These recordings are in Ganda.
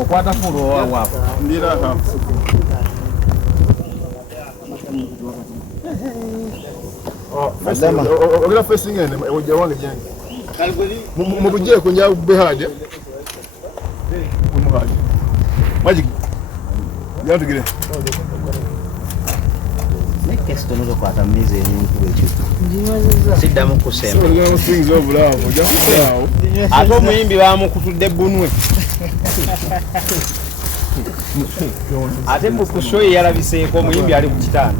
Okwata fulo wapo. Ndira hapa. Ogera facing ene ojja wange jenge. Mubuje kunya behade. Umuhade. Magic. Yatugire. Nekesto no kwata mize n'enkuba ekyo. Siddamu kusema. Ogera things of love. Ojja kusawo. Ate omuyimbi bamukutudde bbunwe. Ate mu kushoyi yalabiseeko omuyimbi ali ku kitanda.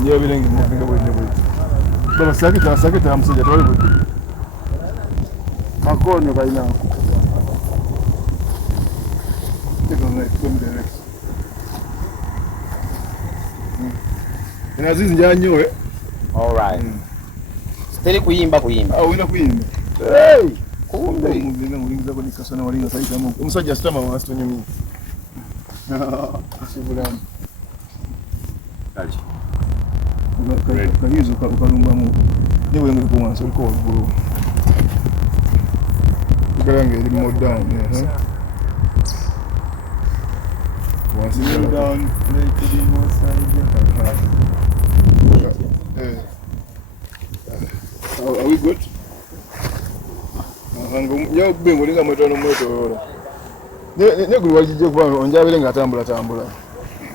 Ndio vile ngine bwene bwene. Baba sakita amsije twali bwene. Makono kaina. Ina Aziz njanyoe. All right. Steli kuyimba. Wina kuyimba. Hey! Kumbe mugenda mulingiza ko nikasana walinga saita mu. Umusajja stama wastonye mimi. Sibulamu. Kaji. Kahizo ukalumba mu. Niwe ngiri kuwansa uko bulu. Ukarange ndi more down, once down, like the more side. Are we good? Yo bingo linga mwetano mwetoro. Ne gulu wajije kuba onjabire nga tambula.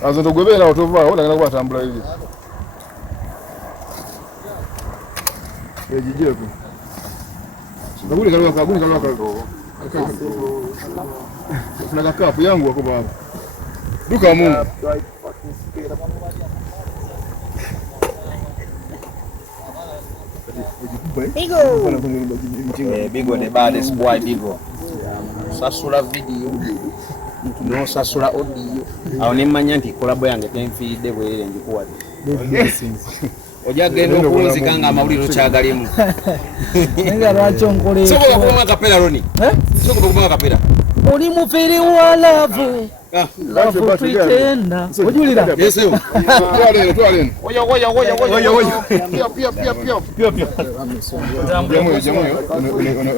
Azo togobera otova onda kana kwatambula hivi. Ejije ko. Ngabuli kalwa. Kuna kakapu yangu wako baba. Duka Mungu. Bigo the baddest boy Bigo. Sasula video. No sasula audio. Awonimanya nti kolabo yange tenfiide bwere njikuwa. Ojagenda okunzika nga amawuliro kyagalimu. Nenga lwaki onkola ekyo? Sobola kuba kapera Roni. Sobola kuba kapera. Oli mufiri wa love. Love pretenda. Ojulira? Yes yo. Twaleno. Oya. Pia. Jamu.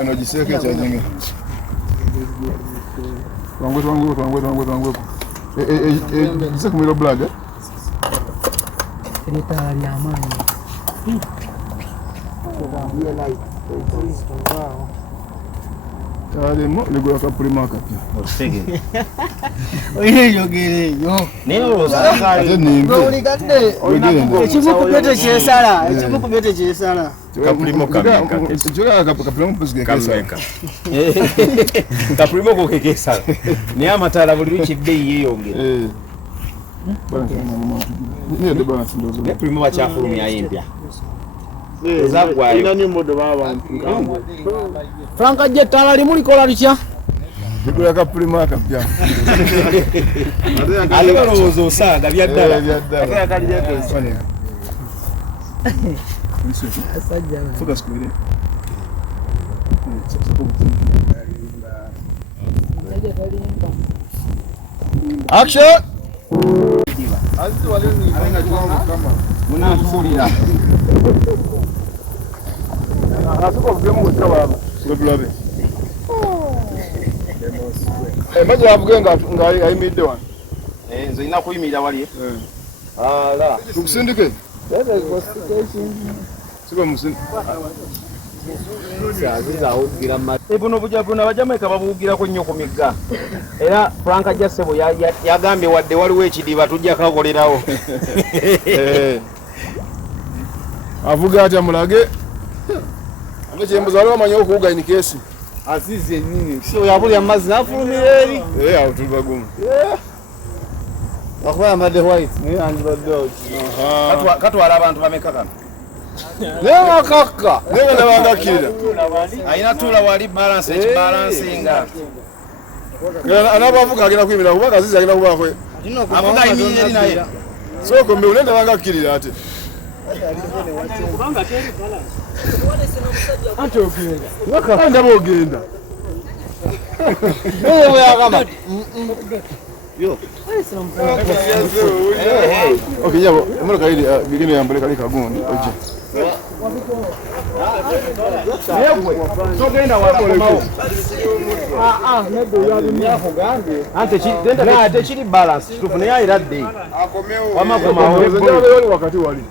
Unajiseka cha nyingi. Wangu. Jisa kumilo blaga. Sekretari ya amani. Alemo ligura kapulima kapya. Otege. Oyeyogere yo. Nero Ate nimbe. Oligande. Ekikukubete kyesala. Kapulimo kameka. Joga kapulimo pusige kameka. Kapulimo ko kekesa. Ni amatala buli kibbeyi yeyongera. Bana ni de bana sindozo. Ne primo bachafulumya yimpya. Inani modo baba. Franka jetala limulikola litya? Ligura kapulima kapya. Ale balozo saga byaddala. Ate akali jeto fane. Asajja. Focus kwire. Action! Aziz walini alenga jwangu kama Munamfulira. Asuko vugemu kwa baba. Sibulabe. Maji avugenga nga ayimidde wan. Nze ina kuyimira wali. Ala. Tukusindike. Siba musin. Aziz awugira buno bujabuna bajamaika babugira ko nnyo ku migga. Era Franka Jasebo yagambye wadde waliwo ekidiba tujja kakolerawo. Avuga ati amulage. Amechembuza waliwo amanyi okuwuga in case. Aziz nini? So yabuli amazzi nafulumira eri. Awo tulibagumu. Wakuba amade white ni andibadde. Katwala abantu bameka kano. Newa kaka. Newa nabangakira. Aina tula wali balancinga. Anabavuga agenda kuyimira kubanga Aziz agenda kuba kwe. Avuga imiri naye. So kombe ulenda bangakirira ate. Kubanga teri balance. Ate ogenda. Waka ndabo ogenda. Wewe yakama. Yo. Okay, yabo, emotoka iri bigino yambale kali kagundi oje. Togenda wakomawo. Nego yabimyako gange. Ante chiri balance tufune yayiradde. Wamakomawo Wali wakati wali.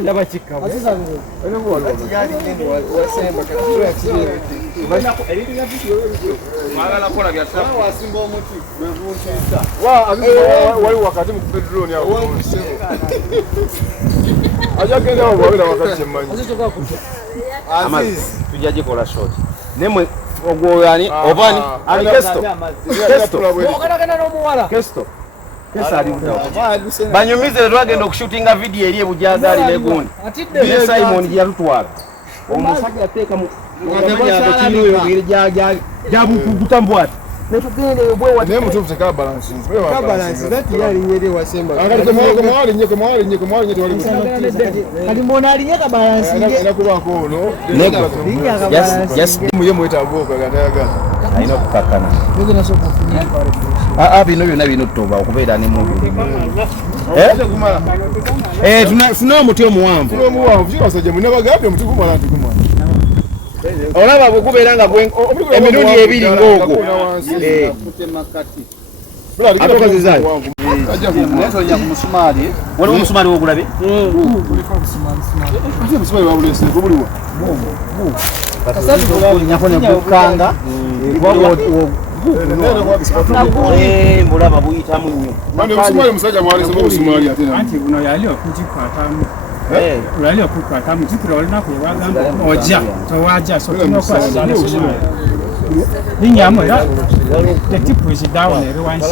Ndaba kikabo. Ene wali wakati. Yali ngendo wasemba kati yakiri. Mwagala kola bya sawa Wasimba omuti bevunchisa. Wali wakati mu bedroom yawo. Aja genda wabira wakati chemanyi. Aziz tujaje kola short. Nemwe ogwoyani obani ali kesto. Kesto. Ogana n'omuwala. Kesto. Kesa ali mudawo. Banyumize twagenda okushootinga video eri ebujagali negundi. Ye Simon yalutwala. Omusajja ateeka mu jabukutambwati. Netugende bwe wati. Ne mutufu teka balance. Ka balance zati yali nyere wasemba. Akati mwali nyeke wali. Kali mbona ali nyeka balance nge. Ena kuba kono. Yes. Muye mweta boka gatayaga. Aina kukakana. Nigena soko funya pale. Bino byonna bino toba okubeera ne muntu. Tuna omuti omuwanvu. Basajja munabagambye omuti gumala nti gumala. Olaba bwekubeera nga emirundi ebiri ng'ogwo. Atokozezaayo. Netonya ku musumaali. Waliwo omusumaali w'ogulabe? Omusumaali wabulese gubuliwa. Kasatu nyako ne bukanga. Mbulaba buyitamu nnyo. Mane omusumaali musajja mwalize omusumaali ate na. Anti buno yali okugikwatamu. Yali okukwatamu jikira olinaku yabagamba ojja towaja so tunokwasala n'osumaali. Ninyamu era the tip is down everyone.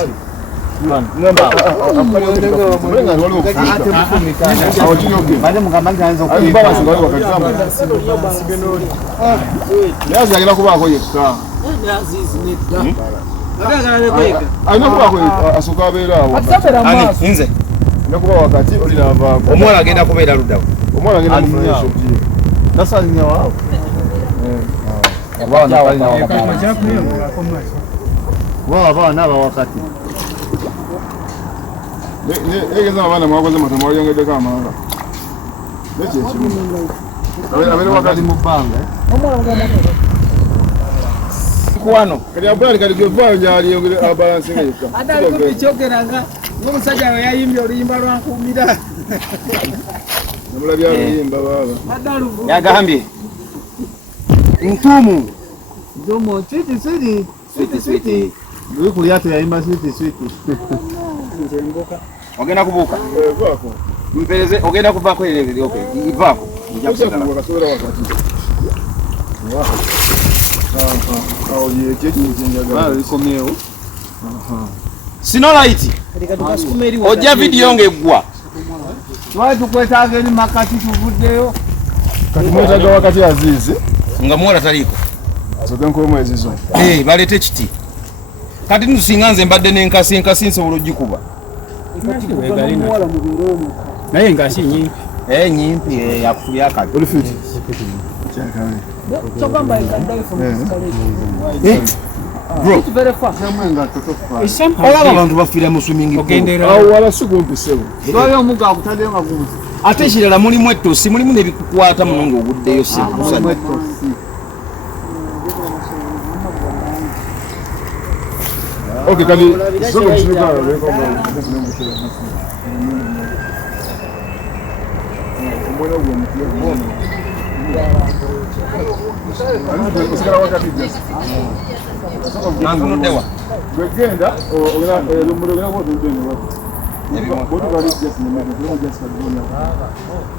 Yazagala kubaako yekka. Alina kubaako asooka abeera awo. Nze Nakuba wakati oli n'avaako. omuwala agenda kubeera luddawo. Omwana agenda mu fresh ogiye. Nasalinya wao. Wao abaana abawakati. Egeza abaana mwakoze mata mwayongeddeko amanga. Nekyo ekimu. Abeera wakati mu bbanga. Kuwano. Kati abulaali kati gwevaayo nyali yongere abalansinga yekka. Adali kubikyogeranga n'omusajja we yayimbye oluyimba lwankuumira. Namulabya aluyimba baaba. Yagambye ntumu. Ntumu switi switi. Switi. Buli kulyato yayimba switi switi. Ogenda kubuuka. Vaako. Mpereze ogenda kuvaako ererere okay. Ivaako. Nja kusagala. Wakasobola wakati. Awo yekyo ekinjagala. Likomyewo. Sino light. Ojja video ng'eggwa. Twali tukwetaaga eri makati tuvuddeyo. Kati mwetaaga wakati Aziz. Nga muwala taliiko. Asooke nk'omwezi zo. Baleete kiti. Kati ntusinga nze mbadde n'enkasi nsobola ogikuba. Naye ngasi nyingi. Nyimpi yakufulya akati. Oli fiti. Kyakale. Bro. Olaba abantu bafiira mu swimming pool. Awo wala si kumpi ssebo. Twali omugga akutaddeyo nga gumu. Ate ekirala mulimu ettosi, mulimu n'ebikukwata muno ng'oguddeyo si kusanya. Okay, kati soko kinuka leko mwa. Mbona uwe mtia mbona. Usikala wakati just. Nangunoddewa. Gwegenda ogera lumuro gena bodu ndene wapi. Bodu bali just ne mama ndene just ka drone.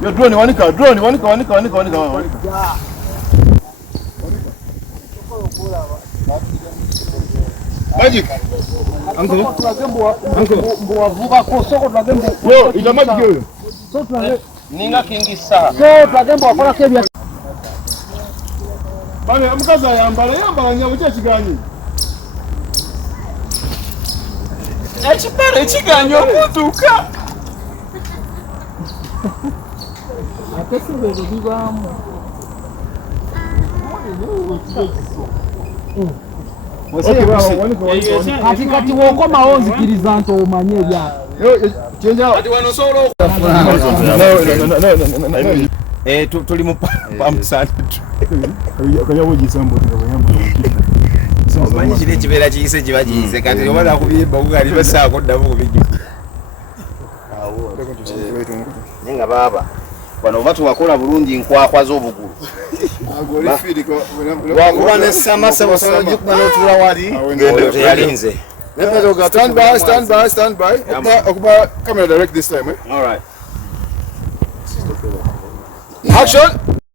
Yo drone wanika. Magic. Uncle. Mbuwavuga ko soko twagembe. Yo, ita magic yo. So twage. Ninga kingi saa. So twagembe wakola kebya. Bane omukazi ayambala nyabo kyekiganyi. Ekipere ekiganyi okutuuka. Ate sibezo bigwamu. kati wokomawo nzikiriza nti omanye ebya tuli mu pamusana omanyi kiri ekibeera kiyise kiba kiyise kati oba nakubiyimba kugali basaako ddamu kubijju naye nga baaba wano oba tuwakola bulungi nkwakwa z'obugulu wakuba nesamasamusala gikuba n'otula wali ngendo teyalinze. Stand by. Okuba camera direct this time, eh? All right. Action!